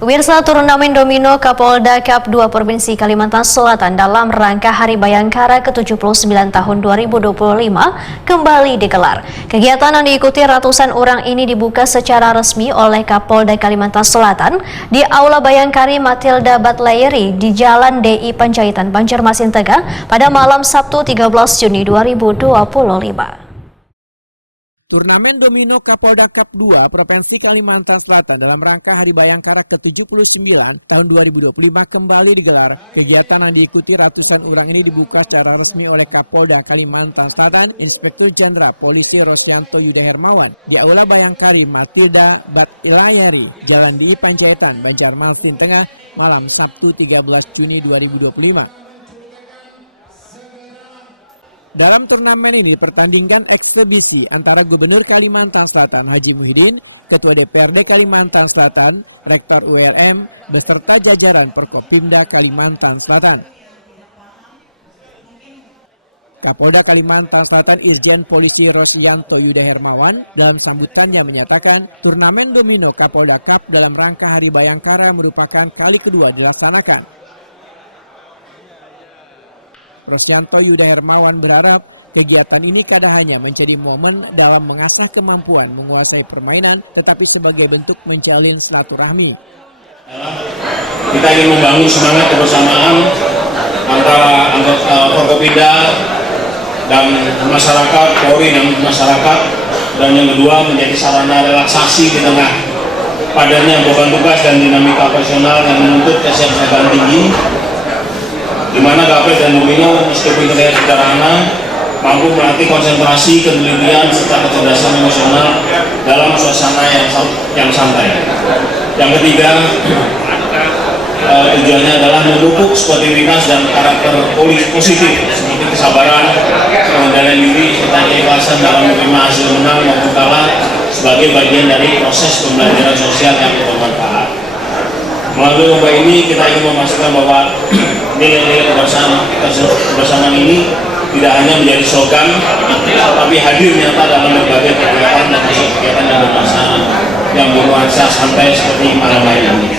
Pemirsa, turnamen domino Kapolda Cup 2 Provinsi Kalimantan Selatan dalam rangka Hari Bayangkara ke-79 tahun 2025 kembali digelar. Kegiatan yang diikuti ratusan orang ini dibuka secara resmi oleh Kapolda Kalimantan Selatan di Aula Bayangkari Matilda Batlayeri di Jalan DI Panjaitan, Banjarmasin Tengah pada malam Sabtu 13 Juni 2025. Turnamen domino Kapolda Cup 2 Provinsi Kalimantan Selatan dalam rangka Hari Bayangkara ke-79 tahun 2025 kembali digelar. Kegiatan yang diikuti ratusan orang ini dibuka secara resmi oleh Kapolda Kalimantan Selatan, Inspektur Jenderal Polisi Rosyanto Yuda Hermawan di Aula Bayangkari Matilda Batlayeri, Jalan DI Panjaitan, Banjarmasin Tengah, malam Sabtu 13 Juni 2025. Dalam turnamen ini dipertandingkan eksebisi antara Gubernur Kalimantan Selatan Haji Muhyiddin, Ketua DPRD Kalimantan Selatan, Rektor ULM, beserta jajaran Forkopimda Kalimantan Selatan. Kapolda Kalimantan Selatan Irjen Polisi Rosyanto Yuda Hermawan dalam sambutannya menyatakan turnamen domino Kapolda Cup dalam rangka Hari Bayangkara merupakan kali kedua dilaksanakan. Rosyanto Yuda Hermawan berharap kegiatan ini kada hanya menjadi momen dalam mengasah kemampuan menguasai permainan, tetapi sebagai bentuk menjalin silaturahmi. Kita ingin membangun semangat kebersamaan antara Forkopimda dan masyarakat, Polri dan masyarakat, dan yang kedua menjadi sarana relaksasi di tengah padannya beban tugas dan dinamika operasional yang menuntut kesiapsiagaan tinggi, di mana Gapres dan domino meskipun terlihat sederhana mampu melatih konsentrasi, ketelitian, serta kecerdasan emosional dalam suasana yang santai. Yang ketiga, tujuannya adalah memupuk sportivitas dan karakter positif seperti kesabaran, pengendalian diri, serta keikhlasan dalam menerima hasil menang maupun kalah sebagai bagian dari proses pembelajaran sosial yang bermanfaat. Melalui lomba ini kita ingin memastikan bahwa nilai-nilai kebersamaan ini tidak hanya menjadi slogan, tapi hadir nyata dalam berbagai kegiatan dan kegiatan yang bermakna yang bernuansa santai seperti malam hari ini.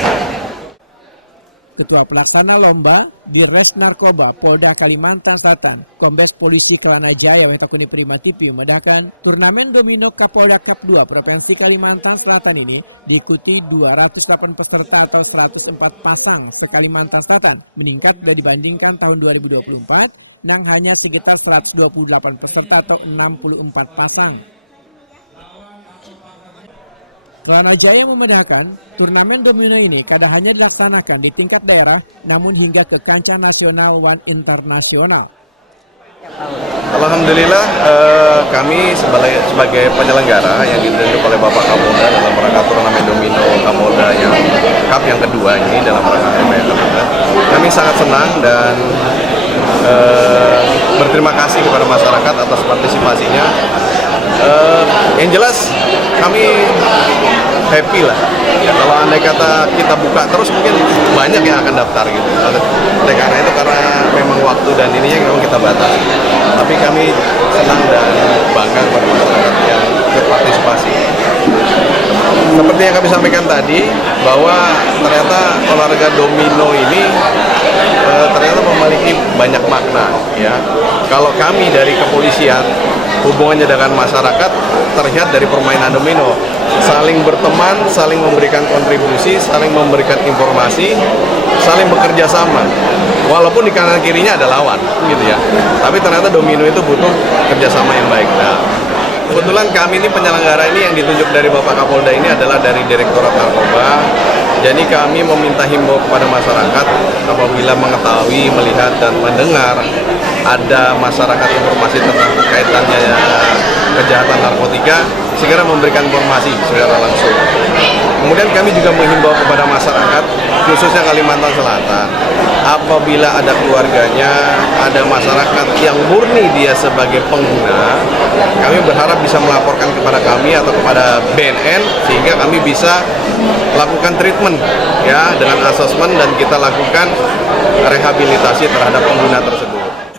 Ketua Pelaksana Lomba Dirres Narkoba Polda Kalimantan Selatan, Kombes Polisi Kelana Jaya Wetakuni Primatipi memedahkan turnamen domino Kapolda Cup 2 Provinsi Kalimantan Selatan ini diikuti 208 peserta atau 104 pasang se-Kalimantan Selatan, meningkat bila dibandingkan tahun 2024 yang hanya sekitar 128 peserta atau 64 pasang. Kelana Jaya memedahkan turnamen domino ini kada hanya dilaksanakan di tingkat daerah, namun hingga ke kancah nasional dan internasional. Alhamdulillah kami sebagai penyelenggara yang ditunjuk oleh Bapak Kapolda dalam rangka turnamen domino Kapolda yang Cup yang kedua ini dalam rangka Hari Bayangkara, kami sangat senang dan berterima kasih kepada masyarakat atas partisipasinya. Yang jelas kami happy lah. Ya, kalau andai kata kita buka terus mungkin banyak yang akan daftar gitu. Karena itu karena memang waktu dan ininya memang kita batasi. Tapi kami senang dan bangga kepada masyarakat yang berpartisipasi. Seperti yang kami sampaikan tadi bahwa ternyata olahraga domino ini ternyata memiliki banyak makna. Ya, kalau kami dari kepolisian hubungannya dengan masyarakat terlihat dari permainan domino, saling berteman, saling memberikan kontribusi, saling memberikan informasi, saling bekerja sama. Walaupun di kanan kirinya ada lawan, gitu ya. Tapi ternyata domino itu butuh kerjasama yang baik. Nah, kebetulan kami ini penyelenggara ini yang ditunjuk dari Bapak Kapolda ini adalah dari Direktorat Narkoba. Jadi kami meminta himbau kepada masyarakat apabila mengetahui, melihat, dan mendengar ada masyarakat informasi tentang kaitannya kejahatan narkotika, segera memberikan informasi secara langsung. Kemudian kami juga menghimbau kepada masyarakat, khususnya Kalimantan Selatan, apabila ada keluarganya, ada masyarakat yang murni dia sebagai pengguna, kami berharap bisa melaporkan kepada kami atau kepada BNN sehingga kami bisa lakukan treatment ya dengan asesmen dan kita lakukan rehabilitasi terhadap pengguna tersebut.